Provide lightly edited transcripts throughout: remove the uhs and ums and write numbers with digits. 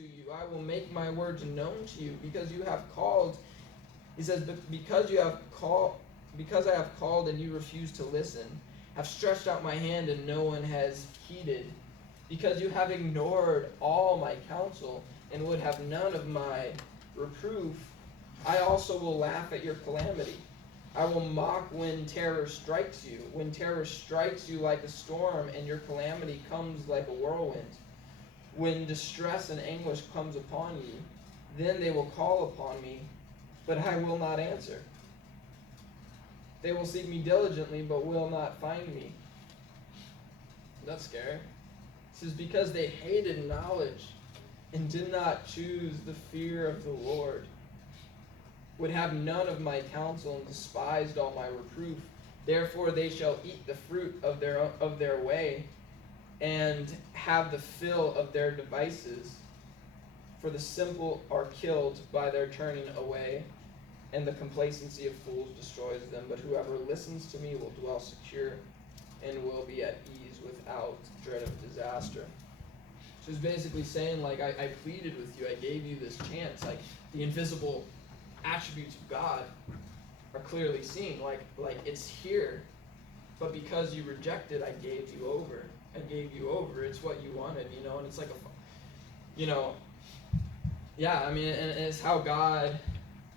to you. I will make my words known to you, because you have called. He says, because I have called and you refuse to listen, have stretched out my hand and no one has heeded, because you have ignored all my counsel and would have none of my reproof, I also will laugh at your calamity. I will mock when terror strikes you, like a storm, and your calamity comes like a whirlwind. When distress and anguish comes upon you, then they will call upon me, but I will not answer. They will seek me diligently, but will not find me. That's scary. It says, because they hated knowledge and did not choose the fear of the Lord, would have none of my counsel and despised all my reproof. Therefore they shall eat the fruit of their way and have the fill of their devices. For the simple are killed by their turning away, and the complacency of fools destroys them. But whoever listens to me will dwell secure and will be at ease without dread of disaster. So he's basically saying, like, I pleaded with you, I gave you this chance. Like, the invisible attributes of God are clearly seen. Like it's here. But because you rejected, I gave you over. It's what you wanted, and it's like yeah, I mean, and it's how God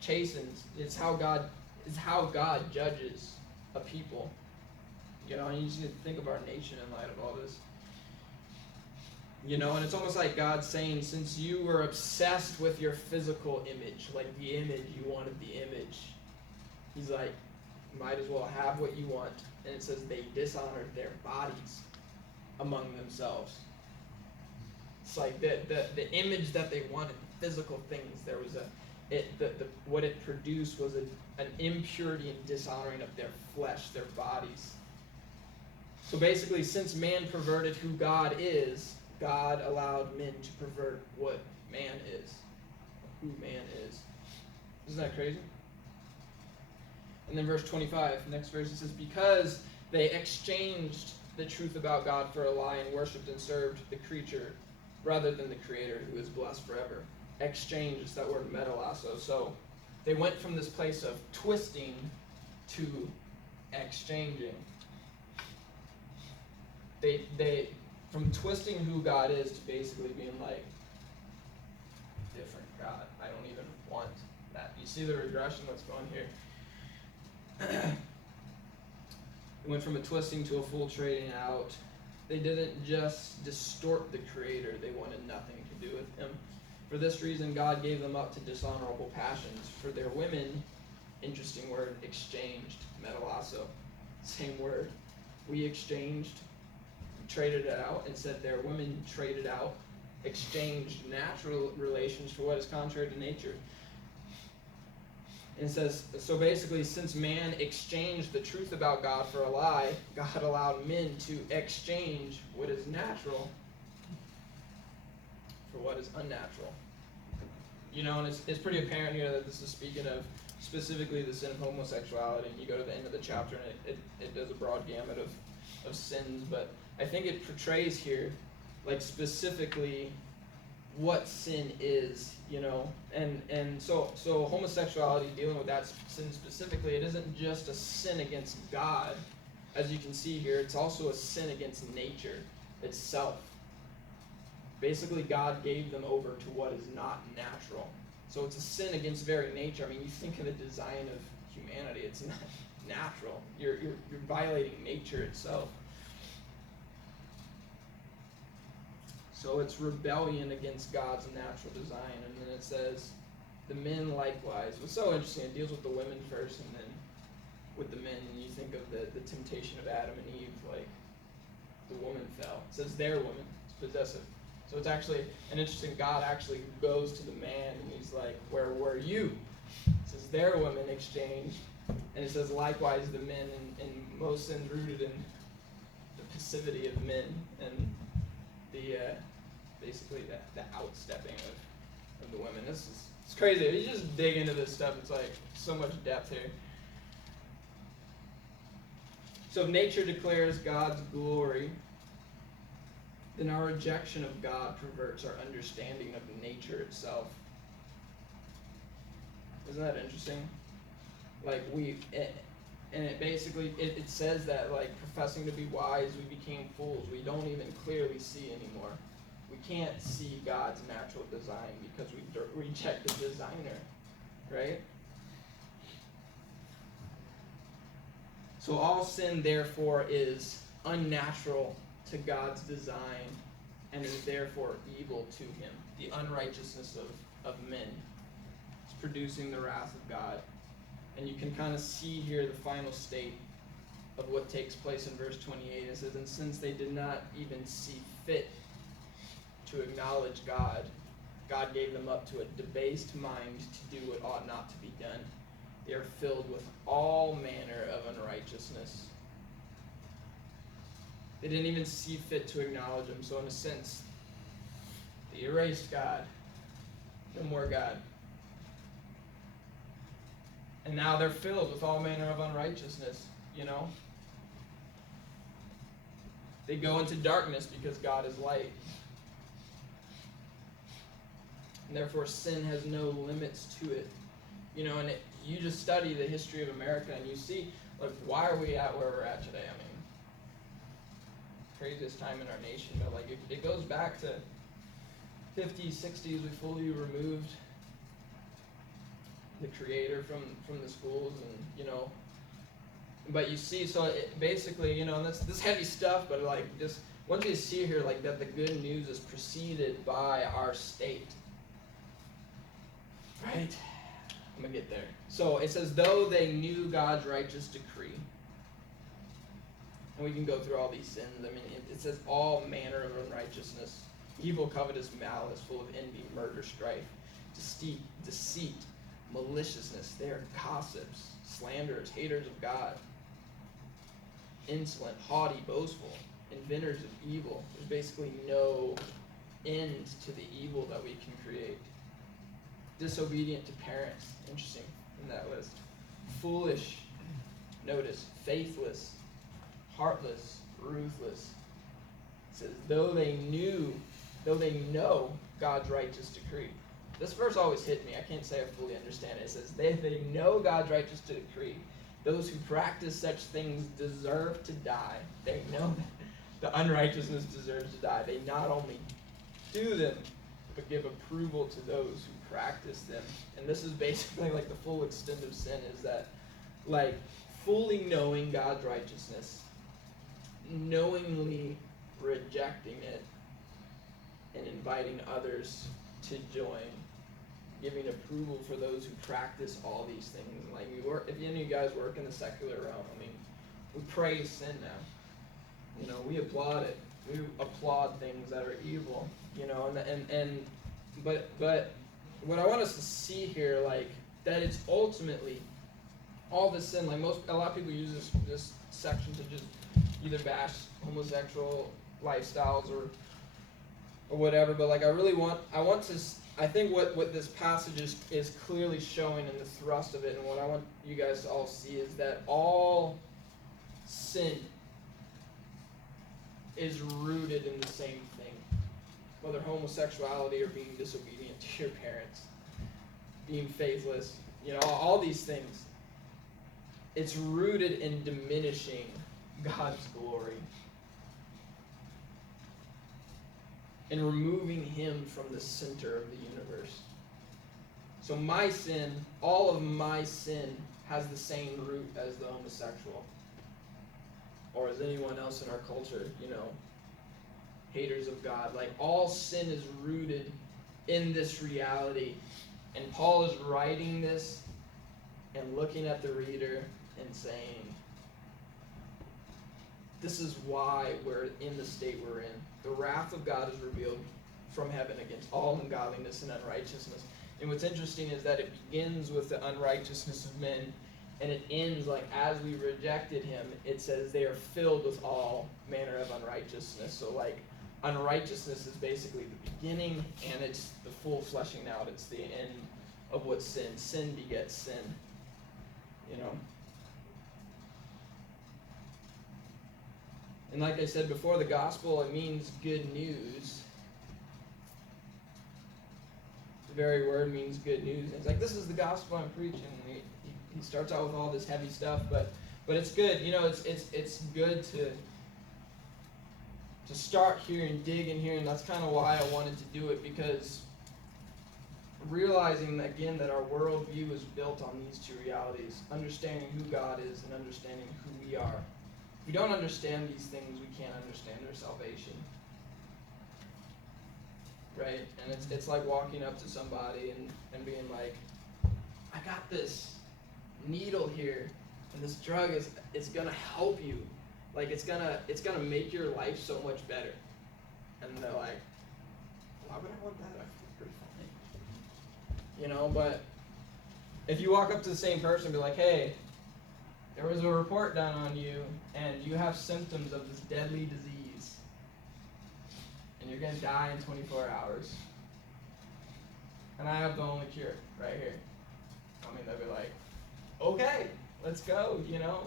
chastens. It's how God judges a people. And you just need to think of our nation in light of all this. And it's almost like God saying, since you were obsessed with your physical image, like the image, you wanted the image, he's like, might as well have what you want. And it says they dishonored their bodies among themselves. It's like the image that they wanted, the physical things, there was what it produced was an impurity and dishonoring of their flesh, their bodies. So basically, since man perverted who God is, God allowed men to pervert what man is, who man is. Isn't that crazy? And then verse 25, next verse, it says, because they exchanged the truth about God for a lie and worshipped and served the creature rather than the Creator, who is blessed forever. Exchange is that word metalasso. So they went from this place of twisting to exchanging. They from twisting who God is to basically being like, different God. I don't even want that. You see the regression that's going here? It went from a twisting to a full trading out. They didn't just distort the Creator, they wanted nothing to do with Him. For this reason, God gave them up to dishonorable passions. For their women, interesting word, exchanged, metalasso, same word. We exchanged, traded it out, and said their women traded out, exchanged natural relations for what is contrary to nature. And it says, so basically, since man exchanged the truth about God for a lie, God allowed men to exchange what is natural for what is unnatural. And it's pretty apparent here that this is speaking of specifically the sin of homosexuality. And you go to the end of the chapter and it does a broad gamut of sins, but I think it portrays here, like, specifically what sin is, and so homosexuality, dealing with that sin specifically, it isn't just a sin against God, as you can see here, it's also a sin against nature itself. Basically, God gave them over to what is not natural. So it's a sin against very nature. I mean, you think of the design of humanity, it's not natural. You're violating nature itself. So it's rebellion against God's natural design. And then it says, the men likewise. What's so interesting, it deals with the women first and then with the men. And you think of the temptation of Adam and Eve, like the woman fell. It says their woman. It's possessive. So it's actually an interesting, God actually goes to the man and he's like, where were you? It says their women exchanged. And it says likewise the men, and most sins rooted in the passivity of men and the basically the outstepping of the women. It's crazy. If you just dig into this stuff, it's like so much depth here. So if nature declares God's glory, then our rejection of God perverts our understanding of nature itself. Isn't that interesting? And it basically, it says that, like, professing to be wise, we became fools. We don't even clearly see anymore. We can't see God's natural design because we reject the designer, right? So all sin, therefore, is unnatural to God's design and is therefore evil to him. The unrighteousness of men is producing the wrath of God. And you can kind of see here the final state of what takes place in verse 28. It says, and since they did not even see fit to acknowledge God, God gave them up to a debased mind to do what ought not to be done. They are filled with all manner of unrighteousness. They didn't even see fit to acknowledge him. So in a sense, they erased God. No more God. And now they're filled with all manner of unrighteousness, you know. They go into darkness because God is light. And therefore sin has no limits to it. You know, and you just study the history of America and you see, like, why are we at where we're at today? I mean, craziest time in our nation, but like it goes back to 50s, 60s. We fully removed the creator from the schools, and you know, but you see, so it basically, you know, and this heavy stuff, but like just once you see here, like, that the good news is preceded by our state, right? I'm gonna get there. So it says, though they knew God's righteous decree, and we can go through all these sins. I mean, it says all manner of unrighteousness, evil, covetous, malice, full of envy, murder, strife, deceit, maliciousness. They are gossips, slanderers, haters of God, insolent, haughty, boastful, inventors of evil. There's basically no end to the evil that we can create. Disobedient to parents. Interesting in that list. Foolish, notice, faithless, heartless, ruthless. It says, though they know God's righteous decree. This verse always hit me. I can't say I fully understand it. It says, they know God's righteous decree. Those who practice such things deserve to die. They know that the unrighteousness deserves to die. They not only do them, but give approval to those who practice them. And this is basically like the full extent of sin, is that, like, fully knowing God's righteousness, knowingly rejecting it, and inviting others to join, giving approval for those who practice all these things. Like, we work, if any of you guys work in the secular realm, I mean, we praise sin now. You know, we applaud it. We applaud things that are evil. You know, but what I want us to see here, like, that it's ultimately all the sin. Like, a lot of people use this section to just either bash homosexual lifestyles or whatever. But like, I think what this passage is clearly showing in the thrust of it, and what I want you guys to all see, is that all sin is rooted in the same thing. Whether homosexuality or being disobedient to your parents, being faithless, you know, all these things. It's rooted in diminishing God's glory and removing him from the center of the universe. So my sin, all of my sin, has the same root as the homosexual, or as anyone else in our culture, you know, haters of God. Like, all sin is rooted in this reality. And Paul is writing this and looking at the reader and saying, this is why we're in the state we're in. The wrath of God is revealed from heaven against all ungodliness and unrighteousness. And what's interesting is that it begins with the unrighteousness of men, and it ends, like, as we rejected him, it says they are filled with all manner of unrighteousness. So, like, unrighteousness is basically the beginning, and it's the full fleshing out. It's the end of what sin. Sin begets sin, you know. And like I said before, the gospel, it means good news. The very word means good news. And it's like, this is the gospel I'm preaching. And he starts out with all this heavy stuff, but it's good. You know, it's good to start here and dig in here, and that's kind of why I wanted to do it, because realizing again that our worldview is built on these two realities, understanding who God is and understanding who we are. If we don't understand these things, we can't understand our salvation. Right? And it's like walking up to somebody and being like, I got this needle here, and this drug is gonna help you. Like it's gonna make your life so much better. And they're like, why would I want that? I feel pretty fine. You know, but if you walk up to the same person and be like, hey, there was a report done on you, and you have symptoms of this deadly disease, and you're going to die in 24 hours, and I have the only cure right here. I mean, they'll be like, okay, let's go, you know?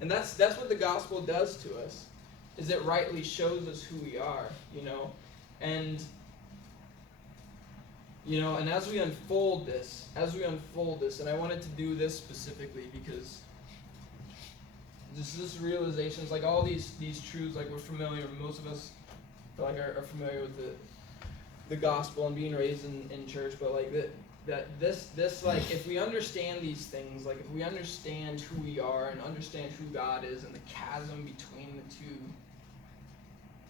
And that's what the gospel does to us, is it rightly shows us who we are, you know? And as we unfold this, and I wanted to do this specifically because this realization is like all these truths, like we're familiar, most of us like are familiar with the gospel and being raised in church, but like this like if we understand these things, like if we understand who we are and understand who God is and the chasm between the two,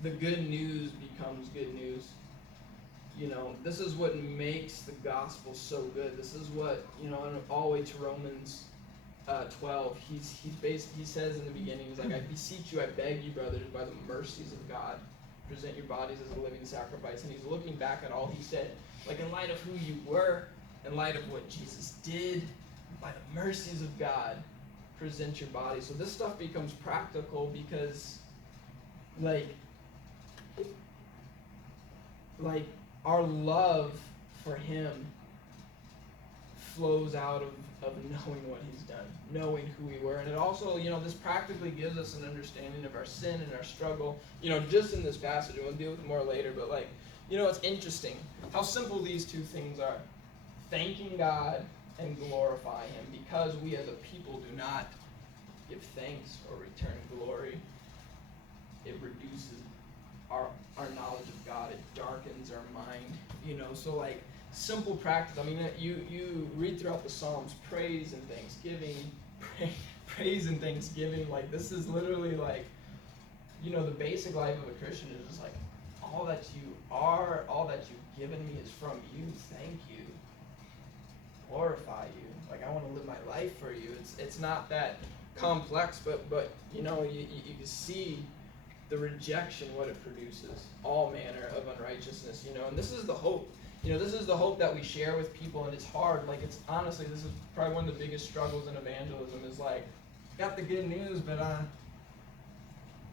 the good news becomes good news. You know, this is what makes the gospel so good. This is what, all the way to Romans 12, he says in the beginning, he's like, I beseech you, I beg you, brothers, by the mercies of God, present your bodies as a living sacrifice. And he's looking back at all he said, like in light of who you were, in light of what Jesus did, by the mercies of God, present your body. So this stuff becomes practical because, like our love for him flows out of knowing what he's done, knowing who we were. And it also, this practically gives us an understanding of our sin and our struggle, just in this passage. We'll deal with it more later, but it's interesting how simple these two things are. Thanking God and glorify him, because we as a people do not give thanks or return glory. It reduces our knowledge of God. It darkens our mind, so like simple practice. I mean, you read throughout the Psalms, praise and thanksgiving, praise and thanksgiving. Like this is literally like, the basic life of a Christian is just like, all that you are, all that you've given me is from you. Thank you. Glorify you. Like I want to live my life for you. It's not that complex, but you can see the rejection, what it produces, all manner of unrighteousness, and this is the hope. This is the hope that we share with people, and it's hard. Like, it's honestly, this is probably one of the biggest struggles in evangelism is like, got the good news, but,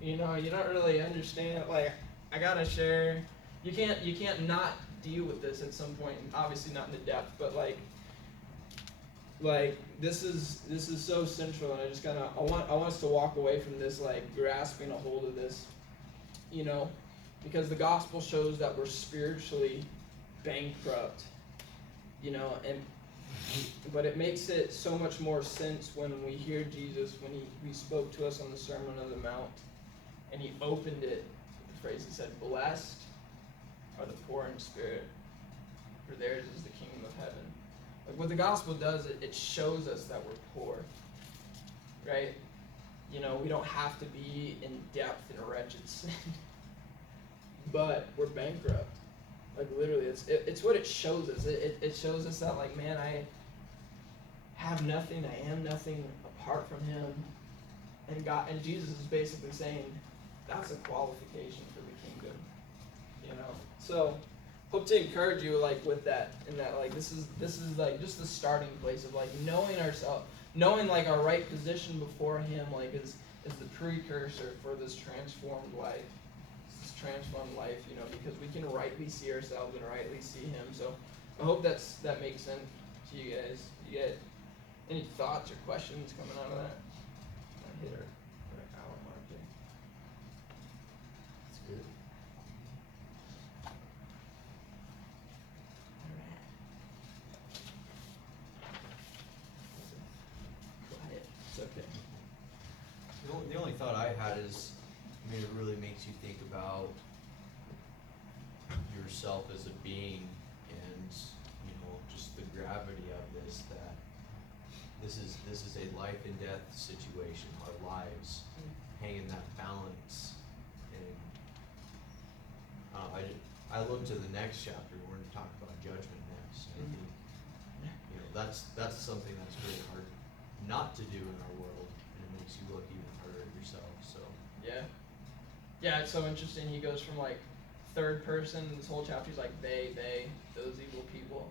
you don't really understand. Like, I gotta share. You can't not deal with this at some point, and obviously not in the depth, but like this is so central, and I want us to walk away from this like grasping a hold of this, because the gospel shows that we're spiritually bankrupt, but it makes it so much more sense when we hear Jesus, when he spoke to us on the Sermon on the Mount, and he opened it with the phrase, he said, blessed are the poor in spirit, for theirs is the kingdom of heaven. Like what the gospel does, it shows us that we're poor, right? We don't have to be in depth in a wretched sin, but we're bankrupt. Like literally, it's what it shows us. It shows us that like, man, I have nothing, I am nothing apart from him, and Jesus is basically saying that's a qualification for the kingdom, So hope to encourage you like with that, and that like this is like just the starting place of like knowing ourselves, knowing like our right position before him, like is the precursor for this transformed life. Because we can rightly see ourselves and rightly see him. So I hope that makes sense to you guys. You get any thoughts or questions coming out of that? I hit our hour mark there. okay. The only thought I had is, I mean, it really makes you think about yourself as a being and, just the gravity of this, that this is a life and death situation, our lives hang in that balance. And I look to the next chapter, we're gonna talk about judgment next. I think, that's something that's really hard not to do in our world, and it makes you look even harder at yourself, so. Yeah. Yeah, it's so interesting. He goes from like third person, this whole chapter he's like they, those evil people.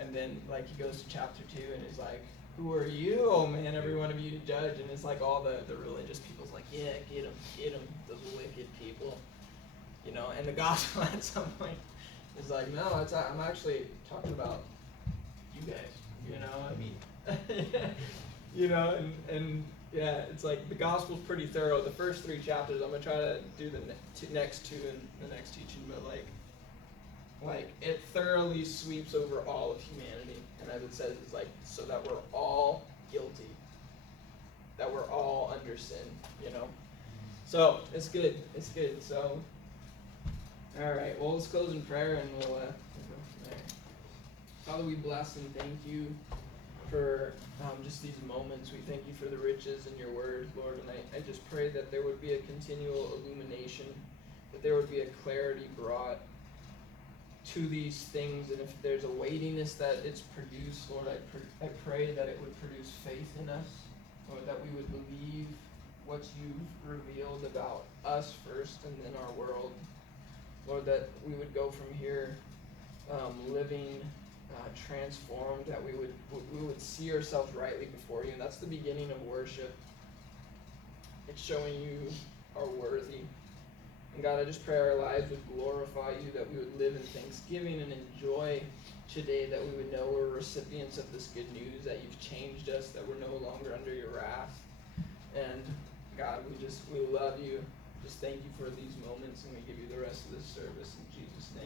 And then like he goes to chapter 2 and he's like, who are you, oh man, every one of you to judge? And it's like all the religious people's like, yeah, get them, those wicked people. And the gospel at some point is like, no, I'm actually talking about you guys, and yeah, it's like the gospel's pretty thorough. The first 3 chapters, I'm gonna try to do the next 2 in the next teaching, but like it thoroughly sweeps over all of humanity, and as it says, it's like so that we're all guilty, that we're all under sin, So it's good. So, all right. Well, let's close in prayer, and we'll go from there. Father, we bless and thank you for just these moments. We thank you for the riches in your word, Lord, and I just pray that there would be a continual illumination, that there would be a clarity brought to these things, and if there's a weightiness that it's produced, Lord, I pray that it would produce faith in us, Lord, that we would believe what you've revealed about us first and then our world. Lord, that we would go from here living transformed, that we would see ourselves rightly before you, and that's the beginning of worship. It's showing you are worthy. And God, I just pray our lives would glorify you, that we would live in thanksgiving and enjoy today, that we would know we're recipients of this good news, that you've changed us, that we're no longer under your wrath. And God, we love you. Just thank you for these moments, and we give you the rest of this service in Jesus' name.